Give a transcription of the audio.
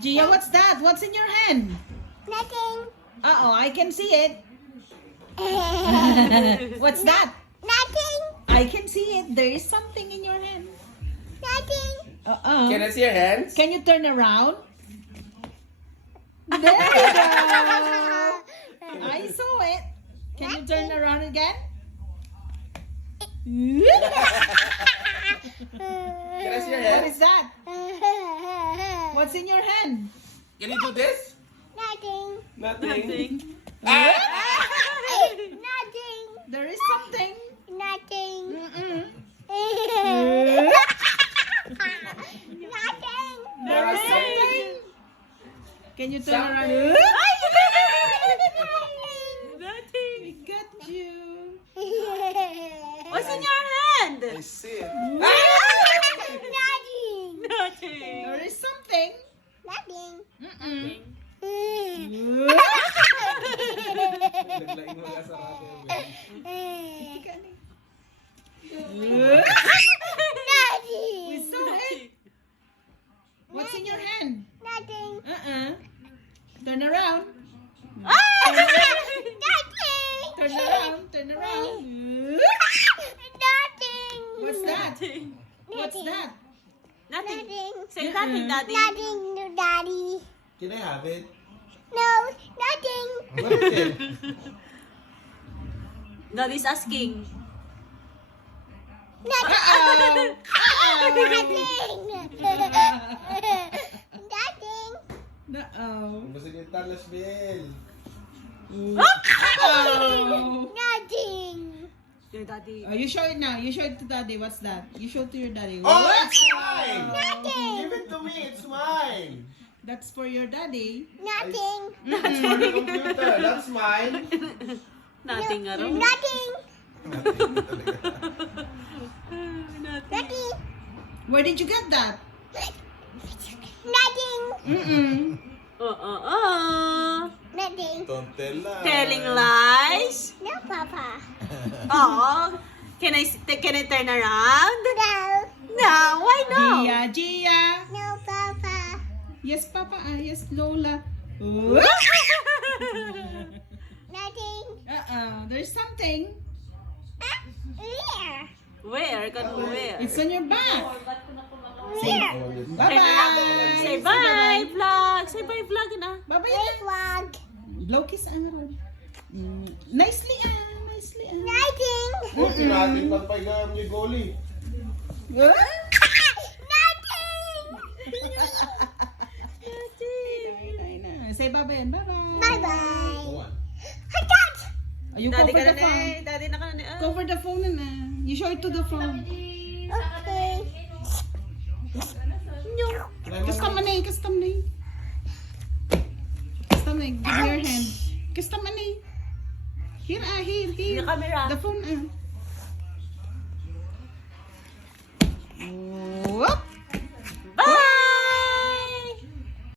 Gia, what's that? What's in your hand? Nothing. Uh-oh, I can see it. What's that? Nothing. I can see it. There is something in your hand. Nothing. Uh-oh. Can I see your hands? Can you turn around? There you go. I saw it. Can you turn around again? Can I see your What hands? is that? What's in your hand? Can you do this? Nothing. Nothing. Nothing. There is something. Nothing. Mm-mm. Nothing. There is something. Can you turn around? Nothing. We got you. What's in your hand? I see it. Nothing. Nothing. There is something. Nothing. Mm-mm. Naglaing wala sa radio. We saw it. What's in your hand? Nothing. Turn around. Nothing. Turn around. Turn around. Nothing. What's that? Nothing. What's that? Nothing. Nothing. Say nothing, Daddy. Nothing, no, Daddy. Can I have it? No, nothing. What is it? Daddy's asking. Nothing. Uh-oh. Nothing. Uh-oh. Ubusin yung talas, Bill. Uh-oh. Nothing. Your daddy. Oh, you show it now. You show it to daddy. What's that? You show it to your daddy. Oh, it's mine! Nothing. Give it to me, it's mine! That's for your daddy. Nothing. It's for the computer, that's mine. Nothing nga raw. Nothing. Nothing. Nothing. Where did you get that? Nothing. Mm-mm. Nothing. Don't tell lies. Telling lies. No, Papa. Oh. Can I turn around? No. No. Why no? Gia, Gia. No, Papa. Yes, Papa. Yes, Lola. Nothing. There's something. Where? Where? Where? It's on your back. Where? Bye-bye. Say bye, vlog. Say bye, vlog na. Bye-bye. Wait, vlog. Blow kiss Aaron. Nicely, nicely. Nothing. Huwag natin pagpaigam ni Goli. Nothing. Say bye-bye. Bye-bye. Bye-bye. Hatat. You Daddy cover ka the na phone. eh. Daddy na ka na eh. Cover the phone na. You show it to the phone. Okay. Custom na eh. Custom na eh. Custom na eh. Give me your hand. Custom na eh. Here, here. Yung camera. The phone